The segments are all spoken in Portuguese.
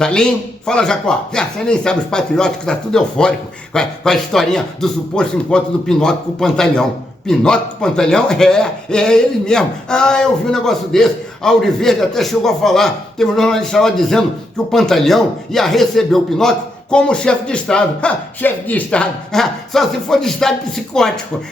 Salim, fala Jacó. Você nem sabe, os patrióticos tá tudo eufórico com a historinha do suposto encontro do Pinóquio com o Pantalhão. Pinóquio com o Pantalhão? É ele mesmo. Eu vi um negócio desse. A Ouro Verde até chegou a falar, teve um jornalista lá dizendo que o Pantalhão ia receber o Pinóquio como chefe de Estado. Chefe de Estado. Só se for de Estado psicótico.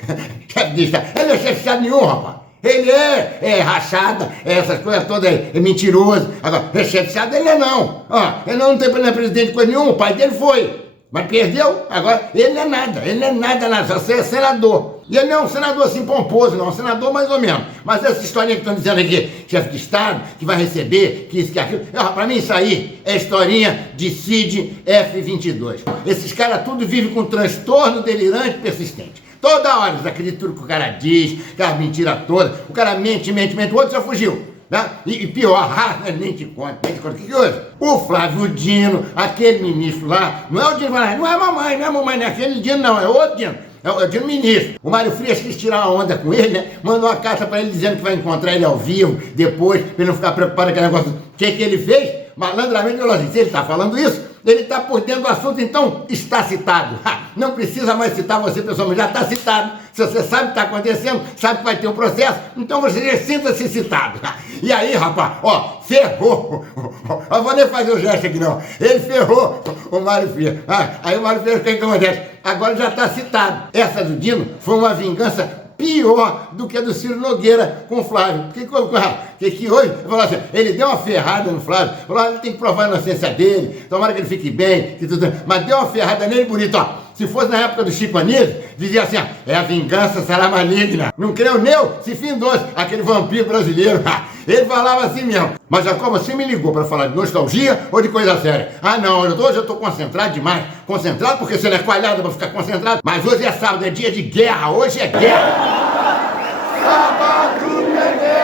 Chefe de Estado. Ele não é chefe de Estado nenhum, rapaz. Ele é rachada, essas coisas todas, é mentiroso. Agora, chefe de Estado ele não. Ele não tem presidente de coisa nenhuma, o pai dele foi. Mas perdeu, agora ele não é nada, você é senador. E ele não é um senador assim pomposo, não, é um senador mais ou menos. Mas essa historinha que estão dizendo aqui, chefe de Estado, que vai receber, que isso, que aquilo. Pra mim isso aí é historinha de Cid F22. Esses caras tudo vivem com transtorno delirante persistente. Toda hora eles acreditam tudo que o cara diz, aquela mentira toda. O cara mente, o outro já fugiu. Né? E pior, nem te conto. O que houve? O Flávio Dino, aquele ministro lá, não é o Dino, não é mamãe, não é aquele Dino não, é outro Dino. É o Dino ministro. O Mário Frias quis tirar uma onda com ele, né? Mandou uma carta pra ele dizendo que vai encontrar ele ao vivo, depois, pra ele não ficar preocupado com aquele negócio. O que ele fez? Malandramente falou assim, se ele tá falando isso, ele está por dentro do assunto, então está citado. Não precisa mais citar você pessoalmente, já está citado. Se você sabe o que está acontecendo, sabe que vai ter um processo, então você já sinta-se citado. E aí, rapaz, ferrou. Eu vou nem fazer o gesto aqui não. Ele ferrou o Mário Frias. Aí o Mário Frias, o que acontece? Agora já está citado. Essa do Dino foi uma vingança pior do que a do Ciro Nogueira com o Flávio. Que hoje, falou assim, ele deu uma ferrada no Flávio, falou, ele tem que provar a inocência dele, tomara que ele fique bem, mas deu uma ferrada nele bonito, Se fosse na época do Chico Anísio, dizia assim, a vingança será maligna. Não creu neu, se findou-se, aquele vampiro brasileiro. Ele falava assim mesmo. Mas Jacó, você me ligou para falar de nostalgia ou de coisa séria? Não, hoje eu estou concentrado demais. Concentrado porque você não é coalhada para ficar concentrado. Mas hoje é sábado, é dia de guerra, hoje é guerra. Sábado é guerra.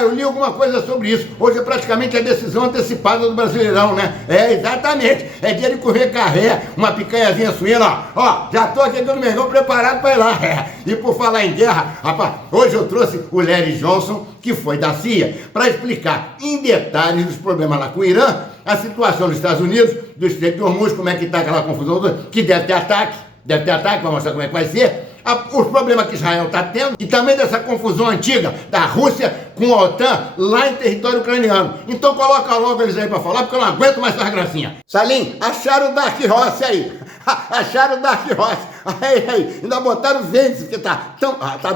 Eu li alguma coisa sobre isso. Hoje é praticamente a decisão antecipada do Brasileirão, né? Exatamente. É dia de correr carré, uma picanhazinha suína, já tô aqui no Mengão preparado para ir lá. E por falar em guerra, rapaz, hoje eu trouxe o Larry Johnson, que foi da CIA, para explicar em detalhes os problemas lá com o Irã, a situação dos Estados Unidos, do Estreito de Hormuz, como é que tá aquela confusão toda, que deve ter ataque, vamos mostrar como é que vai ser. Os problemas que Israel está tendo e também dessa confusão antiga da Rússia com a OTAN lá em território ucraniano. Então coloca logo eles aí para falar, porque eu não aguento mais essa gracinha. Salim, acharam o Dark Horse aí. Acharam o Dark Horse. Aí, ainda botaram o Vênus, porque tá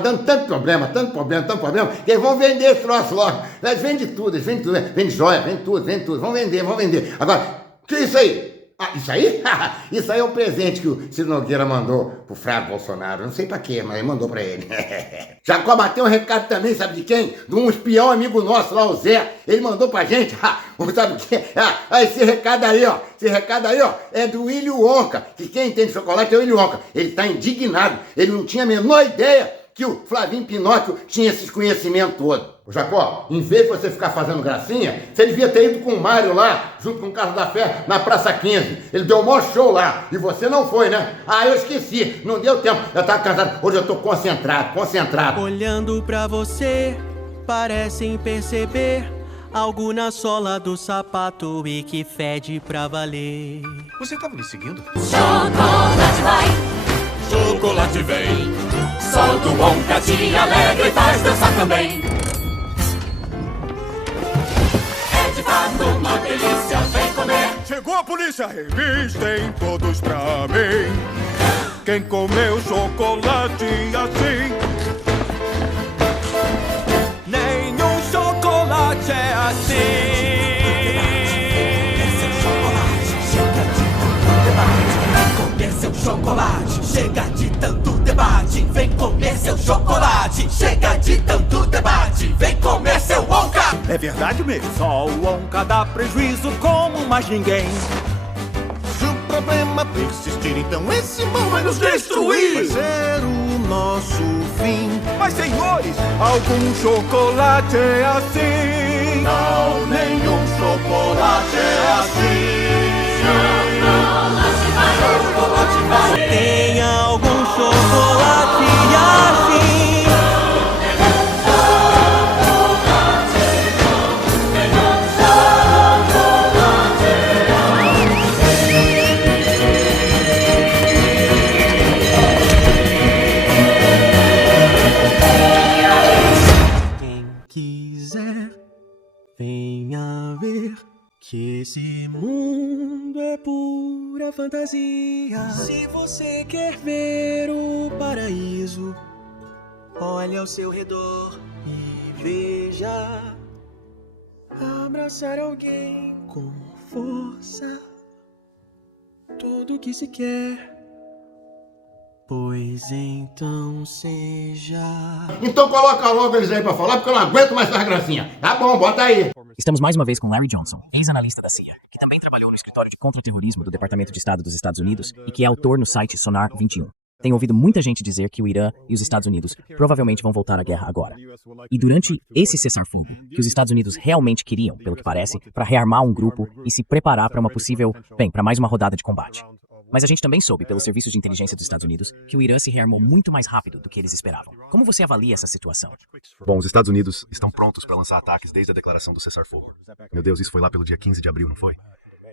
dando tanto problema, que eles vão vender esse troço logo. Eles vendem tudo, vende joia, vende tudo, vão vender. Agora, o que é isso aí? Isso aí? Isso aí é um presente que o Ciro Nogueira mandou pro Flávio Bolsonaro. Não sei pra quê, mas ele mandou pra ele. Jacó bateu um recado também, sabe de quem? De um espião amigo nosso lá, o Zé. Ele mandou pra gente. Sabe o quê? Esse recado aí, é do Willy Wonka. Que quem entende chocolate é o Willy Wonka. Ele tá indignado. Ele não tinha a menor ideia que o Flavinho Pinóquio tinha esses conhecimentos todos. Jacó, em vez de você ficar fazendo gracinha, você devia ter ido com o Mário lá, junto com o Carlos da Fé, na Praça 15. Ele deu um maior show lá, e você não foi, né? Eu esqueci, não deu tempo. Eu tava cansado, hoje eu tô concentrado. Olhando pra você, parecem perceber algo na sola do sapato e que fede pra valer. Você tava me seguindo? Chocolate vai, chocolate vem, solta o Wonka, te alegra e faz dançar também. É de fato uma delícia, vem comer. Chegou a polícia, revistem todos pra mim. Quem comeu chocolate assim? Nenhum chocolate é assim. Chocolate, chega de tanto debate. Vem comer seu chocolate. Chega de tanto debate. Vem comer seu Wonka. É verdade mesmo. Só o Wonka dá prejuízo como mais ninguém. Se o problema persistir, então esse mal vai nos destruir. Vai ser o nosso fim. Mas senhores, algum chocolate é assim? Não, nenhum chocolate é assim. Chocolate vai. Tem algum chocolate assim? Que esse mundo é pura fantasia. Se você quer ver o paraíso, olhe ao seu redor e veja. Abraçar alguém com força, tudo que se quer, pois então seja. Então coloca logo eles aí pra falar, porque eu não aguento mais essa gracinha. Tá bom, bota aí. Estamos mais uma vez com Larry Johnson, ex-analista da CIA, que também trabalhou no escritório de contra-terrorismo do Departamento de Estado dos Estados Unidos e que é autor no site Sonar 21. Tenho ouvido muita gente dizer que o Irã e os Estados Unidos provavelmente vão voltar à guerra agora. E durante esse cessar-fogo, que os Estados Unidos realmente queriam, pelo que parece, para rearmar um grupo e se preparar para uma possível, para mais uma rodada de combate. Mas a gente também soube, pelos serviços de inteligência dos Estados Unidos, que o Irã se rearmou muito mais rápido do que eles esperavam. Como você avalia essa situação? Bom, os Estados Unidos estão prontos para lançar ataques desde a declaração do cessar-fogo. Meu Deus, isso foi lá pelo dia 15 de abril, não foi?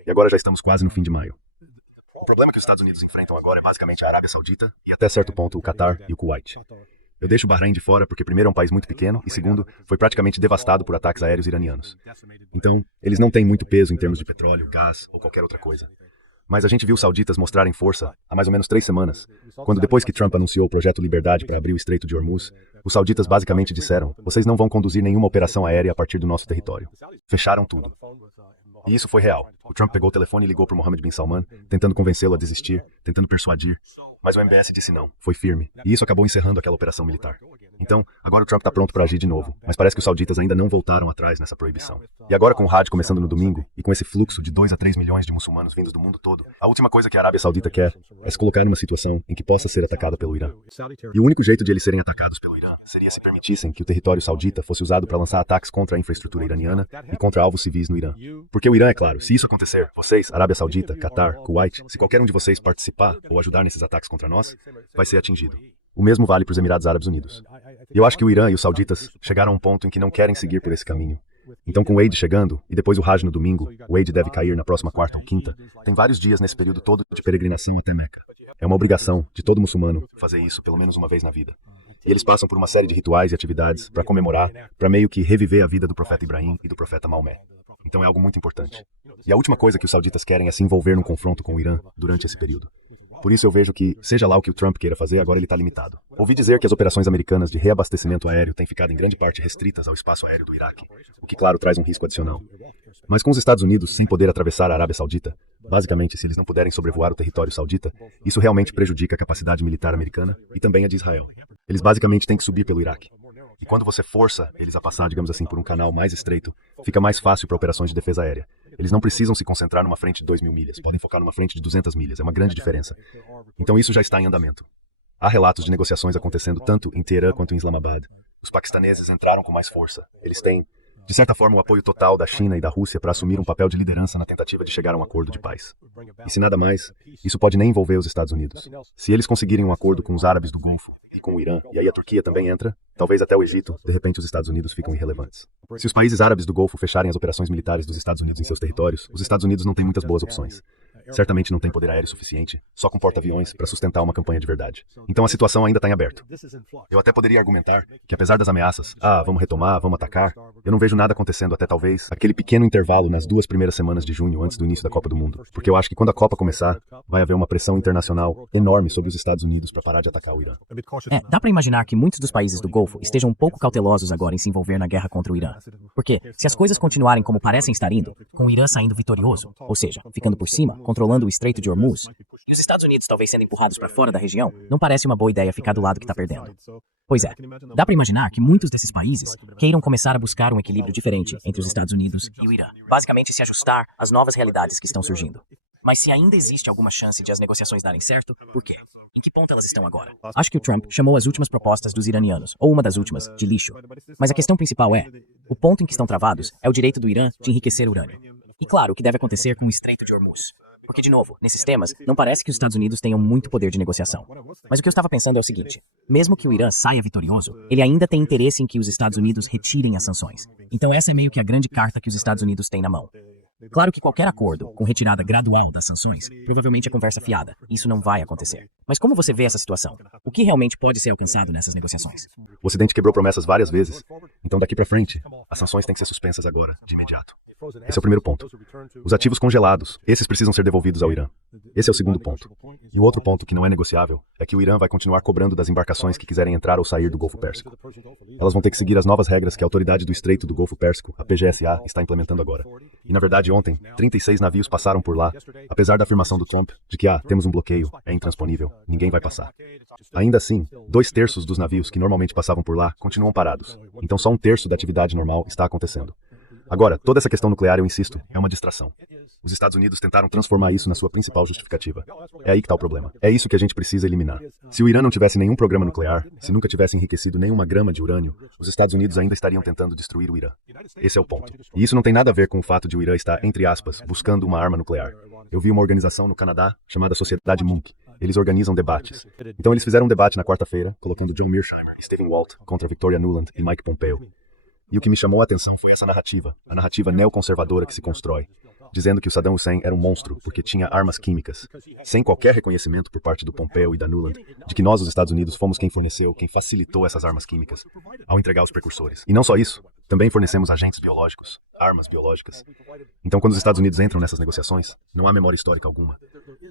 E agora já estamos quase no fim de maio. O problema que os Estados Unidos enfrentam agora é basicamente a Arábia Saudita e até certo ponto o Catar e o Kuwait. Eu deixo o Bahrein de fora porque primeiro é um país muito pequeno e segundo, foi praticamente devastado por ataques aéreos iranianos. Então, eles não têm muito peso em termos de petróleo, gás ou qualquer outra coisa. Mas a gente viu os sauditas mostrarem força há mais ou menos 3 semanas, quando depois que Trump anunciou o Projeto Liberdade para abrir o Estreito de Hormuz, os sauditas basicamente disseram: vocês não vão conduzir nenhuma operação aérea a partir do nosso território. Fecharam tudo. E isso foi real. O Trump pegou o telefone e ligou para o Mohammed bin Salman, tentando convencê-lo a desistir, tentando persuadir. Mas o MBS disse não, foi firme, e isso acabou encerrando aquela operação militar. Então, agora o Trump está pronto para agir de novo, mas parece que os sauditas ainda não voltaram atrás nessa proibição. E agora com o Hajj começando no domingo, e com esse fluxo de 2 a 3 milhões de muçulmanos vindos do mundo todo, a última coisa que a Arábia Saudita quer é se colocar numa situação em que possa ser atacada pelo Irã. E o único jeito de eles serem atacados pelo Irã seria se permitissem que o território saudita fosse usado para lançar ataques contra a infraestrutura iraniana e contra alvos civis no Irã. Porque o Irã, é claro, se isso acontecer, vocês, Arábia Saudita, Catar, Kuwait, se qualquer um de vocês participar ou ajudar nesses ataques contra nós, vai ser atingido. O mesmo vale para os Emirados Árabes Unidos. E eu acho que o Irã e os sauditas chegaram a um ponto em que não querem seguir por esse caminho. Então, com o Eid chegando, e depois o Hajj no domingo, o Eid deve cair na próxima quarta ou quinta, tem vários dias nesse período todo de peregrinação até Meca. É uma obrigação de todo muçulmano fazer isso pelo menos uma vez na vida. E eles passam por uma série de rituais e atividades para comemorar, para meio que reviver a vida do profeta Ibrahim e do profeta Maomé. Então é algo muito importante. E a última coisa que os sauditas querem é se envolver num confronto com o Irã durante esse período. Por isso eu vejo que, seja lá o que o Trump queira fazer, agora ele está limitado. Ouvi dizer que as operações americanas de reabastecimento aéreo têm ficado em grande parte restritas ao espaço aéreo do Iraque, o que, claro, traz um risco adicional. Mas com os Estados Unidos sem poder atravessar a Arábia Saudita, basicamente, se eles não puderem sobrevoar o território saudita, isso realmente prejudica a capacidade militar americana e também a de Israel. Eles basicamente têm que subir pelo Iraque. E quando você força eles a passar, digamos assim, por um canal mais estreito, fica mais fácil para operações de defesa aérea. Eles não precisam se concentrar numa frente de 2.000 milhas, podem focar numa frente de 200 milhas, é uma grande diferença. Então isso já está em andamento. Há relatos de negociações acontecendo tanto em Teherã quanto em Islamabad. Os paquistaneses entraram com mais força. Eles têm, de certa forma, o apoio total da China e da Rússia para assumir um papel de liderança na tentativa de chegar a um acordo de paz. E se nada mais, isso pode nem envolver os Estados Unidos. Se eles conseguirem um acordo com os árabes do Golfo e com o Irã, e aí a Turquia também entra, talvez até o Egito, de repente os Estados Unidos ficam irrelevantes. Se os países árabes do Golfo fecharem as operações militares dos Estados Unidos em seus territórios, os Estados Unidos não têm muitas boas opções. Certamente não tem poder aéreo suficiente, só com porta-aviões, para sustentar uma campanha de verdade. Então a situação ainda está em aberto. Eu até poderia argumentar que apesar das ameaças, vamos retomar, vamos atacar, eu não vejo nada acontecendo até talvez aquele pequeno intervalo nas 2 primeiras semanas de junho antes do início da Copa do Mundo. Porque eu acho que quando a Copa começar, vai haver uma pressão internacional enorme sobre os Estados Unidos para parar de atacar o Irã. Dá para imaginar que muitos dos países do Golfo estejam um pouco cautelosos agora em se envolver na guerra contra o Irã. Porque, se as coisas continuarem como parecem estar indo, com o Irã saindo vitorioso, ou seja, ficando por cima, controlando o Estreito de Hormuz, e os Estados Unidos talvez sendo empurrados para fora da região, não parece uma boa ideia ficar do lado que está perdendo. Pois é, dá para imaginar que muitos desses países queiram começar a buscar um equilíbrio diferente entre os Estados Unidos e o Irã. Basicamente se ajustar às novas realidades que estão surgindo. Mas se ainda existe alguma chance de as negociações darem certo, por quê? Em que ponto elas estão agora? Acho que o Trump chamou as últimas propostas dos iranianos, ou uma das últimas, de lixo. Mas a questão principal é, o ponto em que estão travados é o direito do Irã de enriquecer urânio. E claro, o que deve acontecer com o Estreito de Hormuz. Porque, de novo, nesses temas, não parece que os Estados Unidos tenham muito poder de negociação. Mas o que eu estava pensando é o seguinte, mesmo que o Irã saia vitorioso, ele ainda tem interesse em que os Estados Unidos retirem as sanções. Então essa é meio que a grande carta que os Estados Unidos têm na mão. Claro que qualquer acordo com retirada gradual das sanções provavelmente é conversa fiada. Isso não vai acontecer. Mas como você vê essa situação? O que realmente pode ser alcançado nessas negociações? O Ocidente quebrou promessas várias vezes. Então daqui pra frente, as sanções têm que ser suspensas agora, de imediato. Esse é o primeiro ponto. Os ativos congelados, esses precisam ser devolvidos ao Irã. Esse é o segundo ponto. E o outro ponto que não é negociável é que o Irã vai continuar cobrando das embarcações que quiserem entrar ou sair do Golfo Pérsico. Elas vão ter que seguir as novas regras que a Autoridade do Estreito do Golfo Pérsico, a PGSA, está implementando agora. E na verdade ontem, 36 navios passaram por lá, apesar da afirmação do Trump de que, temos um bloqueio, é intransponível, ninguém vai passar. Ainda assim, 2/3 dos navios que normalmente passavam por lá continuam parados. Então só 1/3 da atividade normal está acontecendo. Agora, toda essa questão nuclear, eu insisto, é uma distração. Os Estados Unidos tentaram transformar isso na sua principal justificativa. É aí que está o problema. É isso que a gente precisa eliminar. Se o Irã não tivesse nenhum programa nuclear, se nunca tivesse enriquecido nenhuma grama de urânio, os Estados Unidos ainda estariam tentando destruir o Irã. Esse é o ponto. E isso não tem nada a ver com o fato de o Irã estar, entre aspas, buscando uma arma nuclear. Eu vi uma organização no Canadá chamada Sociedade Munk. Eles organizam debates. Então eles fizeram um debate na quarta-feira, colocando John Mearsheimer e Stephen Walt contra Victoria Nuland e Mike Pompeo. E o que me chamou a atenção foi essa narrativa, a narrativa neoconservadora que se constrói, dizendo que o Saddam Hussein era um monstro porque tinha armas químicas, sem qualquer reconhecimento por parte do Pompeo e da Nuland de que nós, os Estados Unidos, fomos quem forneceu, quem facilitou essas armas químicas ao entregar os precursores. E não só isso, também fornecemos agentes biológicos, armas biológicas. Então, quando os Estados Unidos entram nessas negociações, não há memória histórica alguma.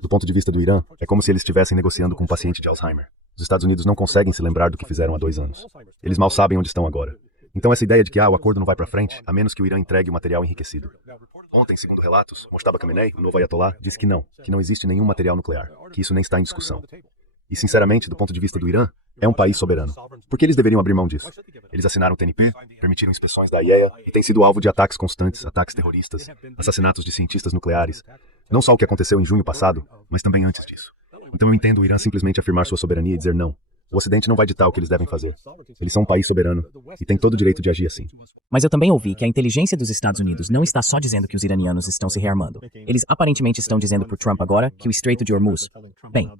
Do ponto de vista do Irã, é como se eles estivessem negociando com um paciente de Alzheimer. Os Estados Unidos não conseguem se lembrar do que fizeram há 2 anos. Eles mal sabem onde estão agora. Então essa ideia de que o acordo não vai para frente, a menos que o Irã entregue o material enriquecido. Ontem, segundo relatos, Mojtaba Khamenei, o novo Ayatollah, disse que não existe nenhum material nuclear, que isso nem está em discussão. E sinceramente, do ponto de vista do Irã, é um país soberano. Por que eles deveriam abrir mão disso? Eles assinaram o TNP, permitiram inspeções da IAEA e têm sido alvo de ataques constantes, ataques terroristas, assassinatos de cientistas nucleares. Não só o que aconteceu em junho passado, mas também antes disso. Então eu entendo o Irã simplesmente afirmar sua soberania e dizer não. O Ocidente não vai ditar o que eles devem fazer. Eles são um país soberano e têm todo o direito de agir assim. Mas eu também ouvi que a inteligência dos Estados Unidos não está só dizendo que os iranianos estão se rearmando. Eles aparentemente estão dizendo por Trump agora que o Estreito de Hormuz,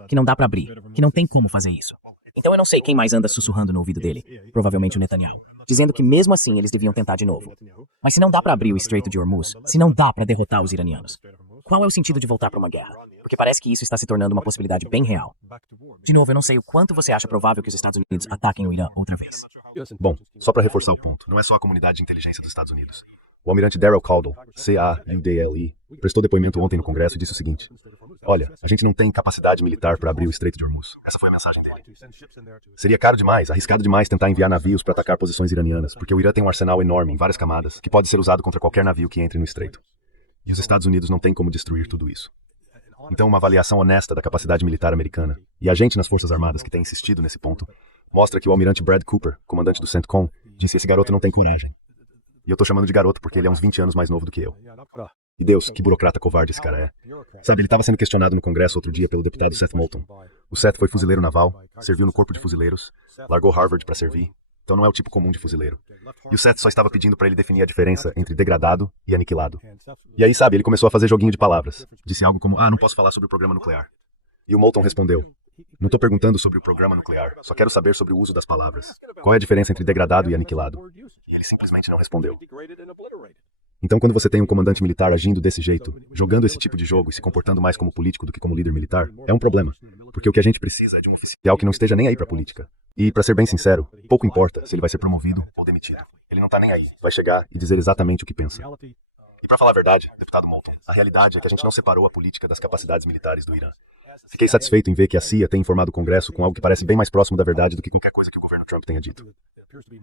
que não dá pra abrir, que não tem como fazer isso. Então eu não sei quem mais anda sussurrando no ouvido dele, provavelmente o Netanyahu, dizendo que mesmo assim eles deviam tentar de novo. Mas se não dá pra abrir o Estreito de Hormuz, se não dá pra derrotar os iranianos, qual é o sentido de voltar pra uma guerra? Porque parece que isso está se tornando uma possibilidade bem real. De novo, eu não sei o quanto você acha provável que os Estados Unidos ataquem o Irã outra vez. Bom, só para reforçar o ponto, não é só a comunidade de inteligência dos Estados Unidos. O almirante Darrell Caldwell, C-A-U-D-L-E, prestou depoimento ontem no Congresso e disse o seguinte: olha, a gente não tem capacidade militar para abrir o Estreito de Hormuz. Essa foi a mensagem dele. Seria caro demais, arriscado demais tentar enviar navios para atacar posições iranianas, porque o Irã tem um arsenal enorme em várias camadas que pode ser usado contra qualquer navio que entre no Estreito. E os Estados Unidos não têm como destruir tudo isso. Então, uma avaliação honesta da capacidade militar americana, e a gente nas Forças Armadas que tem insistido nesse ponto, mostra que o almirante Brad Cooper, comandante do CENTCOM, disse: esse garoto não tem coragem. E eu tô chamando de garoto porque ele é uns 20 anos mais novo do que eu. E Deus, que burocrata covarde esse cara é. Sabe, ele estava sendo questionado no Congresso outro dia pelo deputado Seth Moulton. O Seth foi fuzileiro naval, serviu no corpo de fuzileiros, largou Harvard para servir, então não é o tipo comum de fuzileiro. E o Seth só estava pedindo para ele definir a diferença entre degradado e aniquilado. E aí, sabe, ele começou a fazer joguinho de palavras. Disse algo como: não posso falar sobre o programa nuclear. E o Moulton respondeu: não tô perguntando sobre o programa nuclear, só quero saber sobre o uso das palavras. Qual é a diferença entre degradado e aniquilado? E ele simplesmente não respondeu. Então, quando você tem um comandante militar agindo desse jeito, jogando esse tipo de jogo e se comportando mais como político do que como líder militar, é um problema. Porque o que a gente precisa é de um oficial que não esteja nem aí pra política. E, pra ser bem sincero, pouco importa se ele vai ser promovido ou demitido. Ele não tá nem aí. Vai chegar e dizer exatamente o que pensa. E pra falar a verdade, deputado Moulton, a realidade é que a gente não separou a política das capacidades militares do Irã. Fiquei satisfeito em ver que a CIA tem informado o Congresso com algo que parece bem mais próximo da verdade do que qualquer coisa que o governo Trump tenha dito.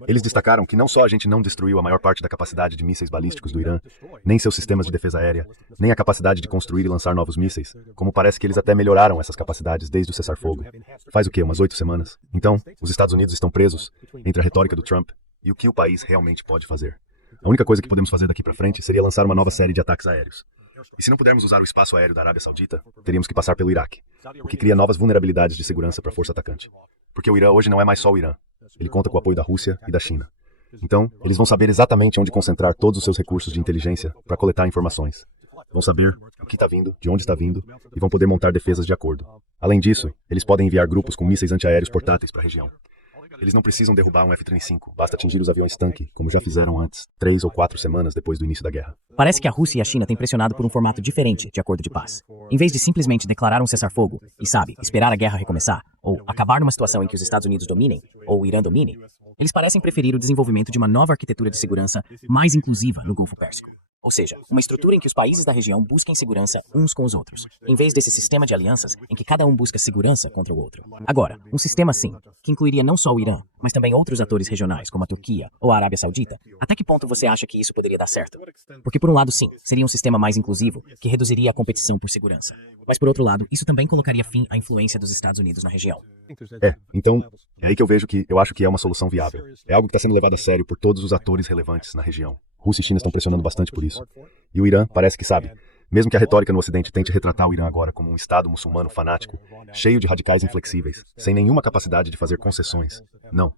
Eles destacaram que não só a gente não destruiu a maior parte da capacidade de mísseis balísticos do Irã, nem seus sistemas de defesa aérea, nem a capacidade de construir e lançar novos mísseis, como parece que eles até melhoraram essas capacidades desde o cessar-fogo. Faz o quê? Umas 8 semanas? Então, os Estados Unidos estão presos entre a retórica do Trump e o que o país realmente pode fazer. A única coisa que podemos fazer daqui para frente seria lançar uma nova série de ataques aéreos. E se não pudermos usar o espaço aéreo da Arábia Saudita, teríamos que passar pelo Iraque, o que cria novas vulnerabilidades de segurança para a força atacante. Porque o Irã hoje não é mais só o Irã. Ele conta com o apoio da Rússia e da China. Então, eles vão saber exatamente onde concentrar todos os seus recursos de inteligência para coletar informações. Vão saber o que está vindo, de onde está vindo, e vão poder montar defesas de acordo. Além disso, eles podem enviar grupos com mísseis antiaéreos portáteis para a região. Eles não precisam derrubar um F-35, basta atingir os aviões tanque, como já fizeram antes, 3 ou 4 semanas depois do início da guerra. Parece que a Rússia e a China têm pressionado por um formato diferente de acordo de paz. Em vez de simplesmente declarar um cessar-fogo e, sabe, esperar a guerra recomeçar, ou acabar numa situação em que os Estados Unidos dominem, ou o Irã domine, eles parecem preferir o desenvolvimento de uma nova arquitetura de segurança mais inclusiva no Golfo Pérsico. Ou seja, uma estrutura em que os países da região busquem segurança uns com os outros, em vez desse sistema de alianças em que cada um busca segurança contra o outro. Agora, um sistema assim, que incluiria não só o Irã, mas também outros atores regionais, como a Turquia ou a Arábia Saudita, até que ponto você acha que isso poderia dar certo? Porque por um lado, sim, seria um sistema mais inclusivo, que reduziria a competição por segurança. Mas por outro lado, isso também colocaria fim à influência dos Estados Unidos na região. Então, é aí que eu acho que é uma solução viável. É algo que está sendo levado a sério por todos os atores relevantes na região. Rússia e China estão pressionando bastante por isso. E o Irã parece que sabe. Mesmo que a retórica no Ocidente tente retratar o Irã agora como um Estado muçulmano fanático, cheio de radicais inflexíveis, sem nenhuma capacidade de fazer concessões. Não.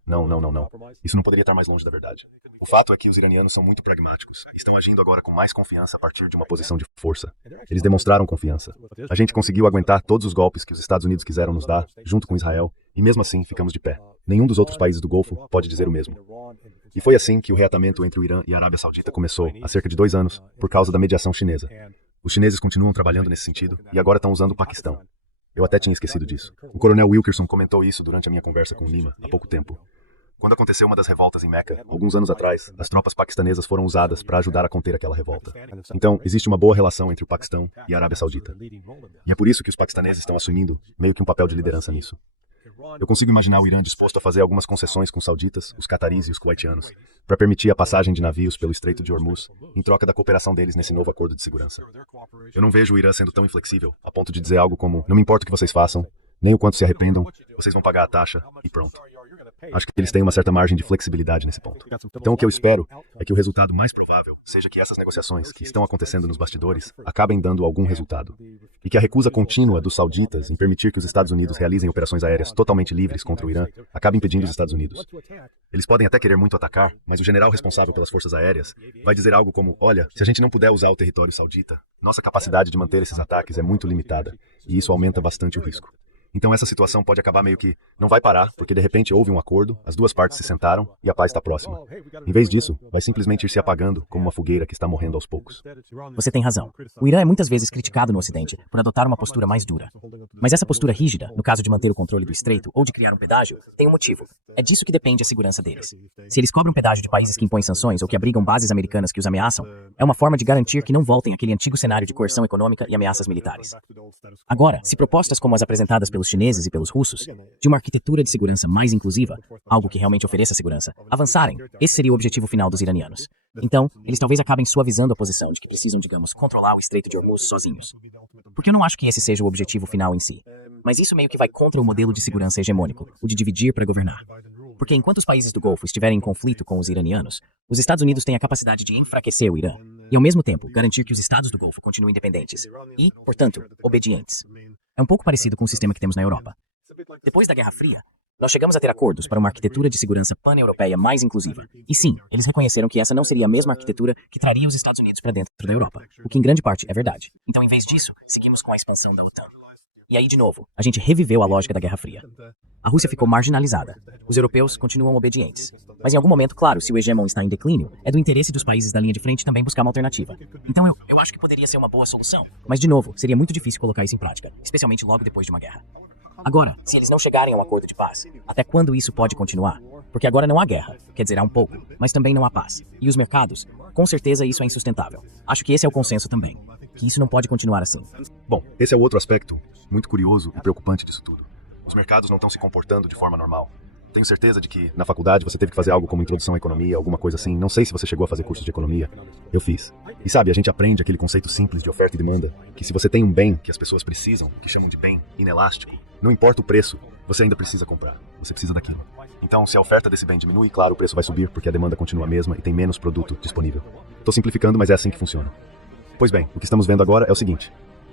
Isso não poderia estar mais longe da verdade. O fato é que os iranianos são muito pragmáticos. Estão agindo agora com mais confiança a partir de uma posição de força. Eles demonstraram confiança. A gente conseguiu aguentar todos os golpes que os Estados Unidos quiseram nos dar, junto com Israel, e mesmo assim ficamos de pé. Nenhum dos outros países do Golfo pode dizer o mesmo. E foi assim que o reatamento entre o Irã e a Arábia Saudita começou, há cerca de 2 anos, por causa da mediação chinesa. Os chineses continuam trabalhando nesse sentido e agora estão usando o Paquistão. Eu até tinha esquecido disso. O coronel Wilkerson comentou isso durante a minha conversa com o Nima, há pouco tempo. Quando aconteceu uma das revoltas em Meca, alguns anos atrás, as tropas paquistanesas foram usadas para ajudar a conter aquela revolta. Então, existe uma boa relação entre o Paquistão e a Arábia Saudita. E é por isso que os paquistaneses estão assumindo meio que um papel de liderança nisso. Eu consigo imaginar o Irã disposto a fazer algumas concessões com os sauditas, os cataris e os kuwaitianos, para permitir a passagem de navios pelo Estreito de Hormuz, em troca da cooperação deles nesse novo acordo de segurança. Eu não vejo o Irã sendo tão inflexível, a ponto de dizer algo como, não me importa o que vocês façam, nem o quanto se arrependam, vocês vão pagar a taxa, e pronto. Acho que eles têm uma certa margem de flexibilidade nesse ponto. Então o que eu espero é que o resultado mais provável seja que essas negociações que estão acontecendo nos bastidores acabem dando algum resultado. E que a recusa contínua dos sauditas em permitir que os Estados Unidos realizem operações aéreas totalmente livres contra o Irã acabe impedindo os Estados Unidos. Eles podem até querer muito atacar, mas o general responsável pelas forças aéreas vai dizer algo como, olha, se a gente não puder usar o território saudita, nossa capacidade de manter esses ataques é muito limitada, e isso aumenta bastante o risco. Então essa situação pode acabar meio que não vai parar, porque de repente houve um acordo, as duas partes se sentaram e a paz está próxima. Em vez disso, vai simplesmente ir se apagando como uma fogueira que está morrendo aos poucos. Você tem razão. O Irã é muitas vezes criticado no Ocidente por adotar uma postura mais dura. Mas essa postura rígida, no caso de manter o controle do estreito ou de criar um pedágio, tem um motivo. É disso que depende a segurança deles. Se eles cobram pedágio de países que impõem sanções ou que abrigam bases americanas que os ameaçam, é uma forma de garantir que não voltem àquele antigo cenário de coerção econômica e ameaças militares. Agora, se propostas como as apresentadas pelos chineses e pelos russos, de uma arquitetura de segurança mais inclusiva, algo que realmente ofereça segurança, avançarem, esse seria o objetivo final dos iranianos. Então, eles talvez acabem suavizando a posição de que precisam, digamos, controlar o Estreito de Hormuz sozinhos. Porque eu não acho que esse seja o objetivo final em si. Mas isso meio que vai contra o modelo de segurança hegemônico, o de dividir para governar. Porque enquanto os países do Golfo estiverem em conflito com os iranianos, os Estados Unidos têm a capacidade de enfraquecer o Irã e, ao mesmo tempo, garantir que os estados do Golfo continuem independentes e, portanto, obedientes. É um pouco parecido com o sistema que temos na Europa. Depois da Guerra Fria, nós chegamos a ter acordos para uma arquitetura de segurança pan-europeia mais inclusiva. E sim, eles reconheceram que essa não seria a mesma arquitetura que traria os Estados Unidos para dentro da Europa, o que em grande parte é verdade. Então, em vez disso, seguimos com a expansão da OTAN. E aí, de novo, a gente reviveu a lógica da Guerra Fria. A Rússia ficou marginalizada. Os europeus continuam obedientes. Mas em algum momento, claro, se o hegemon está em declínio, é do interesse dos países da linha de frente também buscar uma alternativa. Então eu acho que poderia ser uma boa solução. Mas, de novo, seria muito difícil colocar isso em prática, especialmente logo depois de uma guerra. Agora, se eles não chegarem a um acordo de paz, até quando isso pode continuar? Porque agora não há guerra, quer dizer, há um pouco, mas também não há paz. E os mercados, com certeza isso é insustentável. Acho que esse é o consenso também, que isso não pode continuar assim. Bom, esse é o outro aspecto muito curioso e preocupante disso tudo. Os mercados não estão se comportando de forma normal. Tenho certeza de que na faculdade você teve que fazer algo como introdução à economia, alguma coisa assim. Não sei se você chegou a fazer cursos de economia. Eu fiz. E sabe, a gente aprende aquele conceito simples de oferta e demanda, que se você tem um bem que as pessoas precisam, que chamam de bem inelástico, não importa o preço, você ainda precisa comprar. Você precisa daquilo. Então, se a oferta desse bem diminui, claro, o preço vai subir porque a demanda continua a mesma e tem menos produto disponível. Estou simplificando, mas é assim que funciona. Pois bem, o que estamos vendo agora é o seguinte.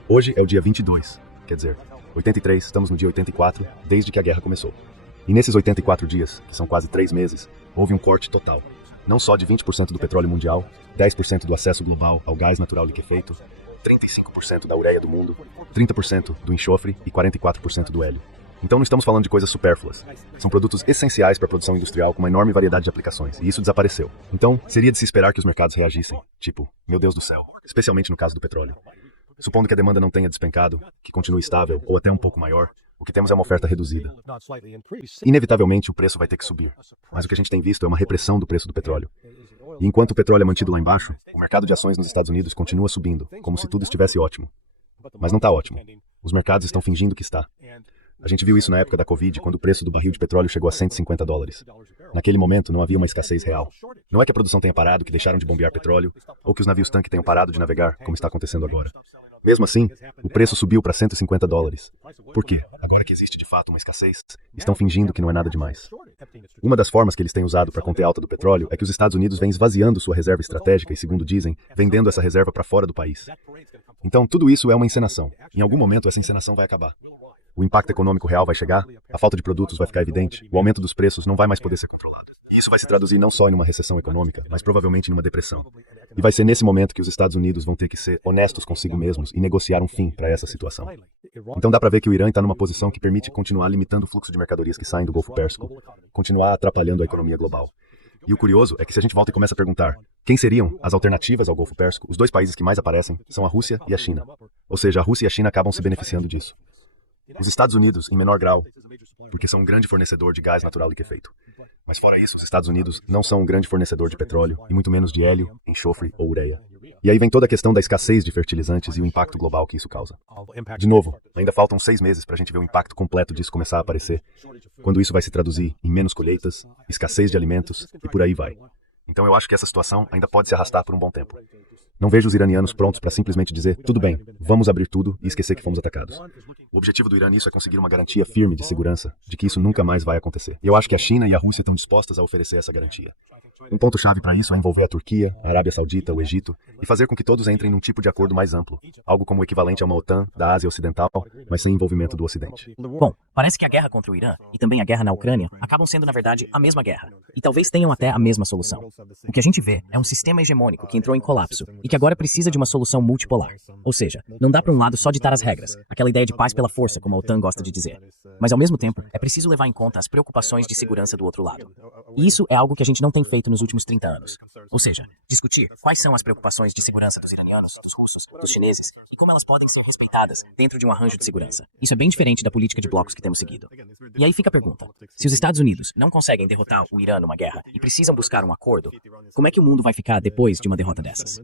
Hoje é o dia 22, quer dizer, 83, estamos no dia 84, desde que a guerra começou. E nesses 84 dias, que são quase 3 meses, houve um corte total. Não só de 20% do petróleo mundial, 10% do acesso global ao gás natural liquefeito, 35% da ureia do mundo, 30% do enxofre e 44% do hélio. Então não estamos falando de coisas supérfluas. São produtos essenciais para a produção industrial com uma enorme variedade de aplicações, e isso desapareceu. Então, seria de se esperar que os mercados reagissem. Tipo, meu Deus do céu, especialmente no caso do petróleo. Supondo que a demanda não tenha despencado, que continue estável ou até um pouco maior, O que temos é uma oferta reduzida. Inevitavelmente o preço vai ter que subir, mas o que a gente tem visto é uma repressão do preço do petróleo. E enquanto o petróleo é mantido lá embaixo, o mercado de ações nos Estados Unidos continua subindo, como se tudo estivesse ótimo. Mas não está ótimo. Os mercados estão fingindo que está. A gente viu isso na época da Covid, quando o preço do barril de petróleo chegou a $150. Naquele momento, não havia uma escassez real. Não é que a produção tenha parado, que deixaram de bombear petróleo, ou que os navios-tanque tenham parado de navegar, como está acontecendo agora. Mesmo assim, o preço subiu para $150. Por quê? Agora que existe de fato uma escassez, estão fingindo que não é nada demais. Uma das formas que eles têm usado para conter a alta do petróleo é que os Estados Unidos vêm esvaziando sua reserva estratégica e, segundo dizem, vendendo essa reserva para fora do país. Então, tudo isso é uma encenação. Em algum momento, essa encenação vai acabar. O impacto econômico real vai chegar, a falta de produtos vai ficar evidente, o aumento dos preços não vai mais poder ser controlado. E isso vai se traduzir não só em uma recessão econômica, mas provavelmente em uma depressão. E vai ser nesse momento que os Estados Unidos vão ter que ser honestos consigo mesmos e negociar um fim para essa situação. Então dá para ver que o Irã está numa posição que permite continuar limitando o fluxo de mercadorias que saem do Golfo Pérsico, continuar atrapalhando a economia global. E o curioso é que se a gente volta e começa a perguntar quem seriam as alternativas ao Golfo Pérsico, os dois países que mais aparecem são a Rússia e a China. Ou seja, a Rússia e a China acabam se beneficiando disso. Os Estados Unidos, em menor grau, porque são um grande fornecedor de gás natural liquefeito. Mas fora isso, os Estados Unidos não são um grande fornecedor de petróleo, e muito menos de hélio, enxofre ou ureia. E aí vem toda a questão da escassez de fertilizantes e o impacto global que isso causa. De novo, ainda faltam 6 meses para a gente ver o impacto completo disso começar a aparecer, quando isso vai se traduzir em menos colheitas, escassez de alimentos e por aí vai. Então eu acho que essa situação ainda pode se arrastar por um bom tempo. Não vejo os iranianos prontos para simplesmente dizer, tudo bem, vamos abrir tudo e esquecer que fomos atacados. O objetivo do Irã nisso é conseguir uma garantia firme de segurança, de que isso nunca mais vai acontecer. E eu acho que a China e a Rússia estão dispostas a oferecer essa garantia. Um ponto-chave para isso é envolver a Turquia, a Arábia Saudita, o Egito, e fazer com que todos entrem num tipo de acordo mais amplo, algo como o equivalente a uma OTAN da Ásia Ocidental, mas sem envolvimento do Ocidente. Bom, parece que a guerra contra o Irã e também a guerra na Ucrânia acabam sendo, na verdade, a mesma guerra. E talvez tenham até a mesma solução. O que a gente vê é um sistema hegemônico que entrou em colapso e que agora precisa de uma solução multipolar. Ou seja, não dá para um lado só ditar as regras, aquela ideia de paz pela força, como a OTAN gosta de dizer. Mas, ao mesmo tempo, é preciso levar em conta as preocupações de segurança do outro lado. E isso é algo que a gente não tem feito nos últimos 30 anos. Ou seja, discutir quais são as preocupações de segurança dos iranianos, dos russos, dos chineses e como elas podem ser respeitadas dentro de um arranjo de segurança. Isso é bem diferente da política de blocos que temos seguido. E aí fica a pergunta: se os Estados Unidos não conseguem derrotar o Irã numa guerra e precisam buscar um acordo, como é que o mundo vai ficar depois de uma derrota dessas?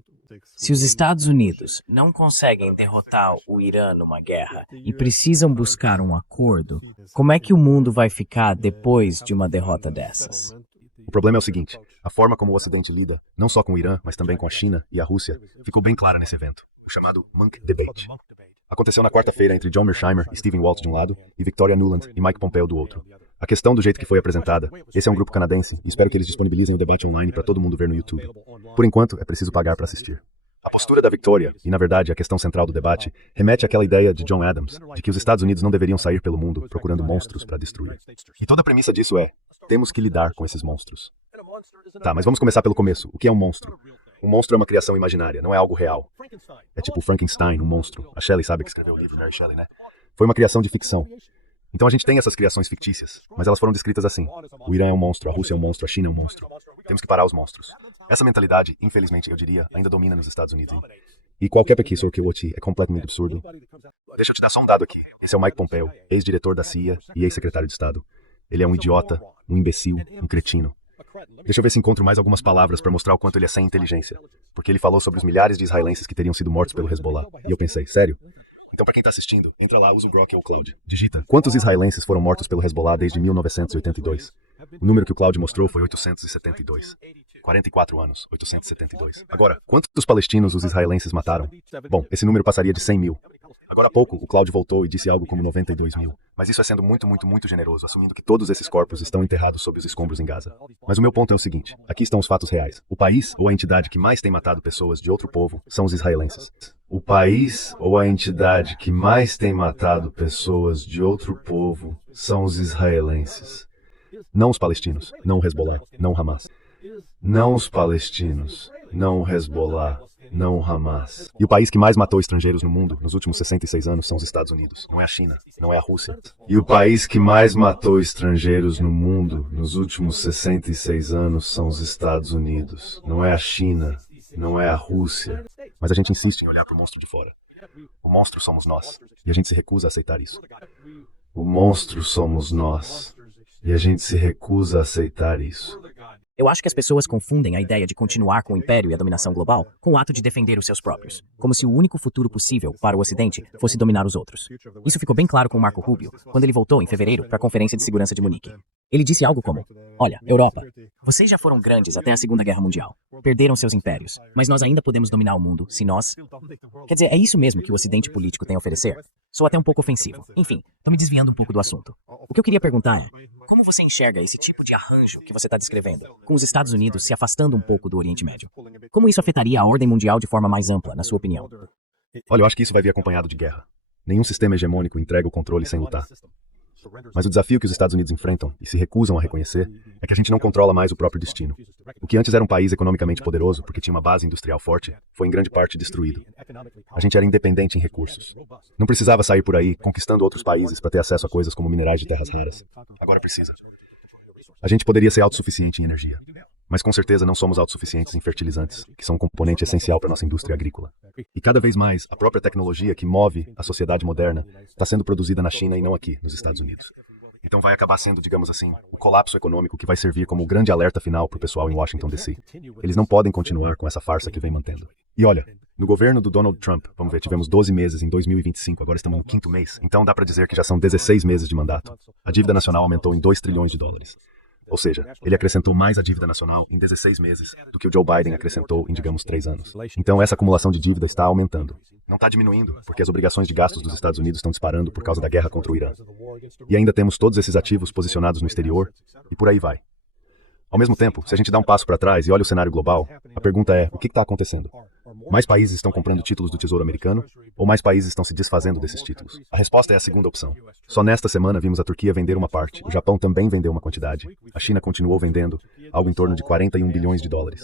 Se os Estados Unidos não conseguem derrotar o Irã numa guerra e precisam buscar um acordo, como é que o mundo vai ficar depois de uma derrota dessas? O problema é o seguinte, a forma como o Ocidente lida, não só com o Irã, mas também com a China e a Rússia, ficou bem clara nesse evento, o chamado Monk Debate. Aconteceu na quarta-feira entre John Mearsheimer e Stephen Walt de um lado, e Victoria Nuland e Mike Pompeo do outro. A questão do jeito que foi apresentada, esse é um grupo canadense, e espero que eles disponibilizem o debate online para todo mundo ver no YouTube. Por enquanto, é preciso pagar para assistir. A postura da Victoria, e na verdade a questão central do debate, remete àquela ideia de John Adams, de que os Estados Unidos não deveriam sair pelo mundo procurando monstros para destruir. E toda a premissa disso é, temos que lidar com esses monstros. Tá, mas vamos começar pelo começo. O que é um monstro? Um monstro é uma criação imaginária, não é algo real. É tipo Frankenstein, um monstro. A Shelley sabe que escreveu o livro, Mary Shelley, né? Foi uma criação de ficção. Então a gente tem essas criações fictícias, mas elas foram descritas assim. O Irã é um monstro, a Rússia é um monstro, a China é um monstro. Temos que parar os monstros. Essa mentalidade, infelizmente, eu diria, ainda domina nos Estados Unidos. Hein? E qualquer pesquisa que eu ouvi é completamente absurdo. Deixa eu te dar só um dado aqui. Esse é o Mike Pompeo, ex-diretor da CIA e ex-secretário de Estado. Ele é um idiota, um imbecil, um cretino. Deixa eu ver se encontro mais algumas palavras para mostrar o quanto ele é sem inteligência. Porque ele falou sobre os milhares de israelenses que teriam sido mortos pelo Hezbollah. E eu pensei, sério? Então, para quem tá assistindo, entra lá, usa o Grok ou o Cloud. Digita, quantos israelenses foram mortos pelo Hezbollah desde 1982? O número que o Cloud mostrou foi 872. 44 anos, 872. Agora, quantos palestinos os israelenses mataram? Bom, esse número passaria de 100 mil. Agora há pouco, o Cloud voltou e disse algo como 92 mil. Mas isso é sendo muito generoso, assumindo que todos esses corpos estão enterrados sob os escombros em Gaza. Mas o meu ponto é o seguinte, aqui estão os fatos reais. O país ou a entidade que mais tem matado pessoas de outro povo são os israelenses. O país ou a entidade que mais tem matado pessoas de outro povo são os israelenses. Não os palestinos, não o Hezbollah, não o Hamas. Não os palestinos, não o Hezbollah, não o Hamas. E o país que mais matou estrangeiros no mundo nos últimos 66 anos são os Estados Unidos. Não é a China, não é a Rússia. E o país que mais matou estrangeiros no mundo nos últimos 66 anos são os Estados Unidos. Não é a China, não é a Rússia. Mas a gente insiste em olhar para o monstro de fora. O monstro somos nós. E a gente se recusa a aceitar isso. O monstro somos nós. E a gente se recusa a aceitar isso. Eu acho que as pessoas confundem a ideia de continuar com o império e a dominação global com o ato de defender os seus próprios, como se o único futuro possível para o Ocidente fosse dominar os outros. Isso ficou bem claro com Marco Rubio, quando ele voltou em fevereiro para a Conferência de Segurança de Munique. Ele disse algo como: olha, Europa, vocês já foram grandes até a Segunda Guerra Mundial. Perderam seus impérios, mas nós ainda podemos dominar o mundo se nós... Quer dizer, é isso mesmo que o Ocidente político tem a oferecer? Sou até um pouco ofensivo. Enfim, tô me desviando um pouco do assunto. O que eu queria perguntar é, como você enxerga esse tipo de arranjo que você está descrevendo, com os Estados Unidos se afastando um pouco do Oriente Médio? Como isso afetaria a ordem mundial de forma mais ampla, na sua opinião? Olha, eu acho que isso vai vir acompanhado de guerra. Nenhum sistema hegemônico entrega o controle sem lutar. Mas o desafio que os Estados Unidos enfrentam, e se recusam a reconhecer, é que a gente não controla mais o próprio destino. O que antes era um país economicamente poderoso, porque tinha uma base industrial forte, foi em grande parte destruído. A gente era independente em recursos. Não precisava sair por aí conquistando outros países para ter acesso a coisas como minerais de terras raras. Agora precisa. A gente poderia ser autossuficiente em energia, mas com certeza não somos autossuficientes em fertilizantes, que são um componente essencial para a nossa indústria agrícola. E cada vez mais, a própria tecnologia que move a sociedade moderna está sendo produzida na China e não aqui, nos Estados Unidos. Então vai acabar sendo, digamos assim, o colapso econômico que vai servir como o grande alerta final para o pessoal em Washington, D.C. Eles não podem continuar com essa farsa que vem mantendo. E olha, no governo do Donald Trump, vamos ver, tivemos 12 meses em 2025, agora estamos no 5º mês, então dá para dizer que já são 16 meses de mandato. A dívida nacional aumentou em 2 trilhões de dólares. Ou seja, ele acrescentou mais à dívida nacional em 16 meses do que o Joe Biden acrescentou em, digamos, 3 anos. Então essa acumulação de dívida está aumentando. Não está diminuindo, porque as obrigações de gastos dos Estados Unidos estão disparando por causa da guerra contra o Irã. E ainda temos todos esses ativos posicionados no exterior, e por aí vai. Ao mesmo tempo, se a gente dá um passo para trás e olha o cenário global, a pergunta é, o que está acontecendo? Mais países estão comprando títulos do Tesouro Americano, ou mais países estão se desfazendo desses títulos? A resposta é a segunda opção. Só nesta semana vimos a Turquia vender uma parte, o Japão também vendeu uma quantidade, a China continuou vendendo, algo em torno de 41 bilhões de dólares.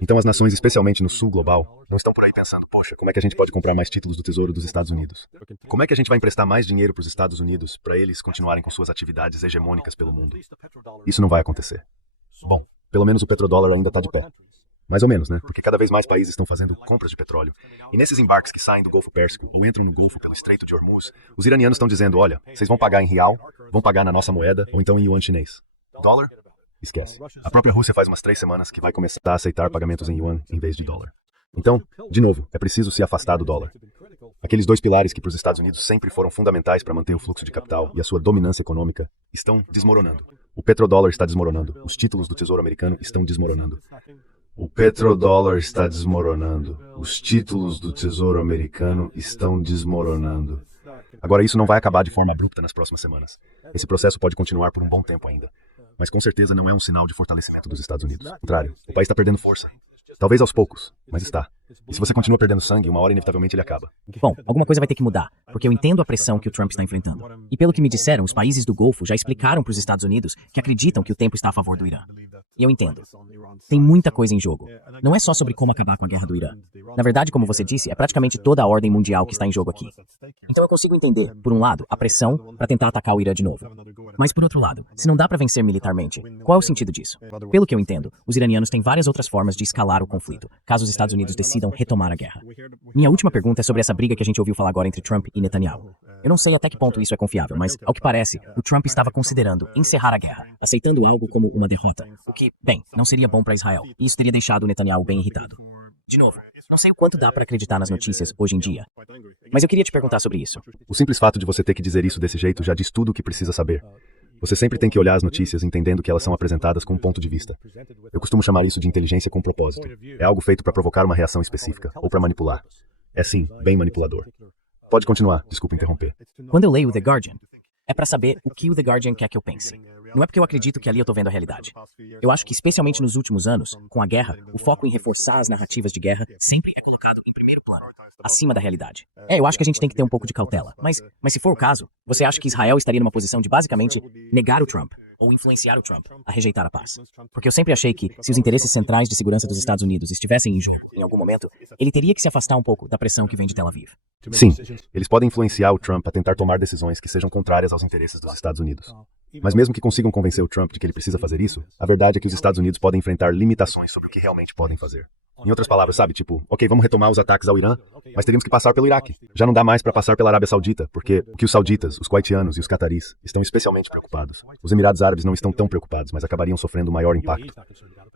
Então as nações, especialmente no sul global, não estão por aí pensando, poxa, como é que a gente pode comprar mais títulos do Tesouro dos Estados Unidos? Como é que a gente vai emprestar mais dinheiro para os Estados Unidos para eles continuarem com suas atividades hegemônicas pelo mundo? Isso não vai acontecer. Bom, pelo menos o petrodólar ainda está de pé. Mais ou menos, né? Porque cada vez mais países estão fazendo compras de petróleo. E nesses embarques que saem do Golfo Pérsico ou entram no Golfo pelo Estreito de Hormuz, os iranianos estão dizendo, olha, vocês vão pagar em real, vão pagar na nossa moeda ou então em yuan chinês. Dólar? Esquece. A própria Rússia faz umas 3 semanas que vai começar a aceitar pagamentos em yuan em vez de dólar. Então, de novo, é preciso se afastar do dólar. Aqueles 2 pilares que para os Estados Unidos sempre foram fundamentais para manter o fluxo de capital e a sua dominância econômica estão desmoronando. O petrodólar está desmoronando. Os títulos do Tesouro Americano estão desmoronando. O petrodólar está desmoronando. Os títulos do Tesouro Americano estão desmoronando. Agora, isso não vai acabar de forma abrupta nas próximas semanas. Esse processo pode continuar por um bom tempo ainda. Mas com certeza não é um sinal de fortalecimento dos Estados Unidos. Ao contrário, o país está perdendo força. Talvez aos poucos, mas está. E se você continua perdendo sangue, uma hora inevitavelmente ele acaba. Bom, alguma coisa vai ter que mudar, porque eu entendo a pressão que o Trump está enfrentando. E pelo que me disseram, os países do Golfo já explicaram para os Estados Unidos que acreditam que o tempo está a favor do Irã. E eu entendo. Tem muita coisa em jogo. Não é só sobre como acabar com a guerra do Irã. Na verdade, como você disse, é praticamente toda a ordem mundial que está em jogo aqui. Então eu consigo entender, por um lado, a pressão para tentar atacar o Irã de novo. Mas por outro lado, se não dá para vencer militarmente, qual é o sentido disso? Pelo que eu entendo, os iranianos têm várias outras formas de escalar o conflito, caso os Estados Unidos decidam retomar a guerra. Minha última pergunta é sobre essa briga que a gente ouviu falar agora entre Trump e Netanyahu. Eu não sei até que ponto isso é confiável, mas, ao que parece, o Trump estava considerando encerrar a guerra, aceitando algo como uma derrota, o que, bem, não seria bom para Israel, e isso teria deixado o Netanyahu bem irritado. De novo, não sei o quanto dá para acreditar nas notícias hoje em dia, mas eu queria te perguntar sobre isso. O simples fato de você ter que dizer isso desse jeito já diz tudo o que precisa saber. Você sempre tem que olhar as notícias entendendo que elas são apresentadas com um ponto de vista. Eu costumo chamar isso de inteligência com propósito. É algo feito para provocar uma reação específica, ou para manipular. É sim, bem manipulador. Pode continuar, desculpa interromper. Quando eu leio o The Guardian, é para saber o que o The Guardian quer que eu pense. Não é porque eu acredito que ali eu tô vendo a realidade. Eu acho que, especialmente nos últimos anos, com a guerra, o foco em reforçar as narrativas de guerra sempre é colocado em primeiro plano, acima da realidade. Eu acho que a gente tem que ter um pouco de cautela. Mas se for o caso, você acha que Israel estaria numa posição de, basicamente, negar o Trump, ou influenciar o Trump a rejeitar a paz? Porque eu sempre achei que, se os interesses centrais de segurança dos Estados Unidos estivessem em jogo, em algum momento, ele teria que se afastar um pouco da pressão que vem de Tel Aviv. Sim, eles podem influenciar o Trump a tentar tomar decisões que sejam contrárias aos interesses dos Estados Unidos. Mas mesmo que consigam convencer o Trump de que ele precisa fazer isso, a verdade é que os Estados Unidos podem enfrentar limitações sobre o que realmente podem fazer. Em outras palavras, sabe, tipo, ok, vamos retomar os ataques ao Irã, mas teríamos que passar pelo Iraque. Já não dá mais para passar pela Arábia Saudita, porque o que os sauditas, os kuwaitianos e os cataris estão especialmente preocupados. Os Emirados Árabes não estão tão preocupados, mas acabariam sofrendo um maior impacto.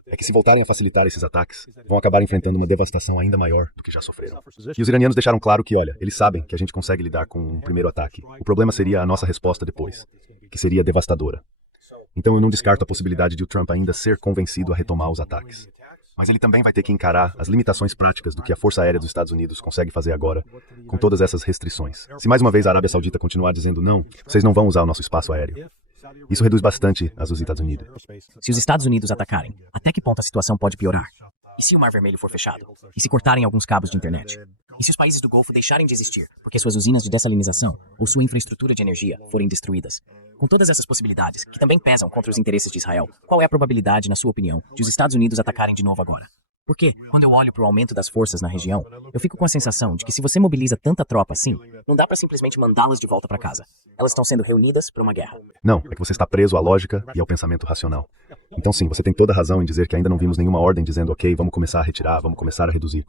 É que se voltarem a facilitar esses ataques, vão acabar enfrentando uma devastação ainda maior do que já sofreram. E os iranianos deixaram claro que, olha, eles sabem que a gente consegue lidar com um primeiro ataque. O problema seria a nossa resposta depois, que seria devastadora. Então eu não descarto a possibilidade de o Trump ainda ser convencido a retomar os ataques. Mas ele também vai ter que encarar as limitações práticas do que a Força Aérea dos Estados Unidos consegue fazer agora, com todas essas restrições. Se mais uma vez a Arábia Saudita continuar dizendo não, vocês não vão usar o nosso espaço aéreo. Isso reduz bastante as dos Estados Unidos. Se os Estados Unidos atacarem, até que ponto a situação pode piorar? E se o Mar Vermelho for fechado? E se cortarem alguns cabos de internet? E se os países do Golfo deixarem de existir, porque suas usinas de dessalinização ou sua infraestrutura de energia forem destruídas? Com todas essas possibilidades, que também pesam contra os interesses de Israel, qual é a probabilidade, na sua opinião, de os Estados Unidos atacarem de novo agora? Porque, quando eu olho para o aumento das forças na região, eu fico com a sensação de que se você mobiliza tanta tropa assim, não dá para simplesmente mandá-las de volta para casa. Elas estão sendo reunidas para uma guerra. Não, é que você está preso à lógica e ao pensamento racional. Então sim, você tem toda a razão em dizer que ainda não vimos nenhuma ordem dizendo ok, vamos começar a retirar, vamos começar a reduzir.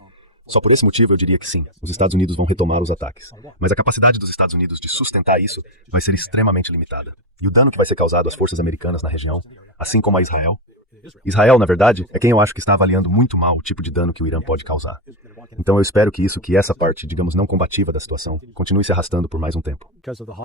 Só por esse motivo eu diria que sim, os Estados Unidos vão retomar os ataques. Mas a capacidade dos Estados Unidos de sustentar isso vai ser extremamente limitada. E o dano que vai ser causado às forças americanas na região, assim como a Israel... Israel, na verdade, é quem eu acho que está avaliando muito mal o tipo de dano que o Irã pode causar. Então eu espero que essa parte, digamos, não combativa da situação, continue se arrastando por mais um tempo.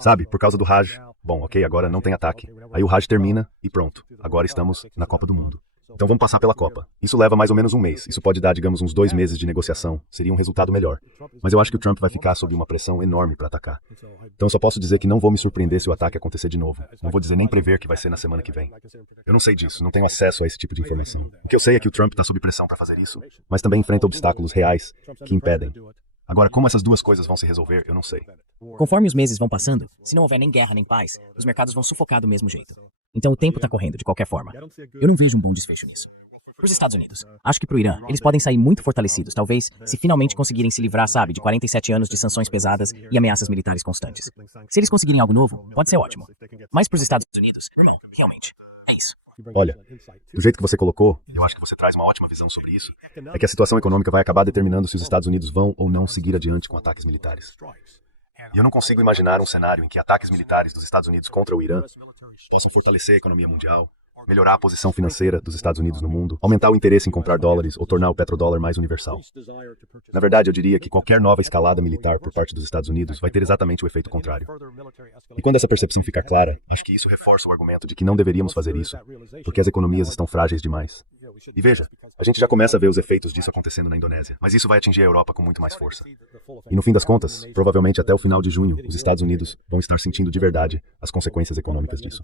Sabe, por causa do Hajj, bom, ok, agora não tem ataque. Aí o Hajj termina e pronto, agora estamos na Copa do Mundo. Então vamos passar pela Copa. Isso leva mais ou menos um mês. Isso pode dar, digamos, uns 2 meses de negociação. Seria um resultado melhor. Mas eu acho que o Trump vai ficar sob uma pressão enorme para atacar. Então eu só posso dizer que não vou me surpreender se o ataque acontecer de novo. Não vou dizer nem prever que vai ser na semana que vem. Eu não sei disso, não tenho acesso a esse tipo de informação. O que eu sei é que o Trump está sob pressão para fazer isso, mas também enfrenta obstáculos reais que impedem. Agora, como essas duas coisas vão se resolver, eu não sei. Conforme os meses vão passando, se não houver nem guerra nem paz, os mercados vão sufocar do mesmo jeito. Então o tempo está correndo, de qualquer forma. Eu não vejo um bom desfecho nisso. Para os Estados Unidos, acho que para o Irã, eles podem sair muito fortalecidos, talvez, se finalmente conseguirem se livrar, sabe, de 47 anos de sanções pesadas e ameaças militares constantes. Se eles conseguirem algo novo, pode ser ótimo. Mas para os Estados Unidos, não, realmente, é isso. Olha, do jeito que você colocou, eu acho que você traz uma ótima visão sobre isso, é que a situação econômica vai acabar determinando se os Estados Unidos vão ou não seguir adiante com ataques militares. E eu não consigo imaginar um cenário em que ataques militares dos Estados Unidos contra o Irã possam fortalecer a economia mundial, melhorar a posição financeira dos Estados Unidos no mundo, aumentar o interesse em comprar dólares ou tornar o petrodólar mais universal. Na verdade, eu diria que qualquer nova escalada militar por parte dos Estados Unidos vai ter exatamente o efeito contrário. E quando essa percepção ficar clara, acho que isso reforça o argumento de que não deveríamos fazer isso, porque as economias estão frágeis demais. E veja, a gente já começa a ver os efeitos disso acontecendo na Indonésia, mas isso vai atingir a Europa com muito mais força. E no fim das contas, provavelmente até o final de junho, os Estados Unidos vão estar sentindo de verdade as consequências econômicas disso.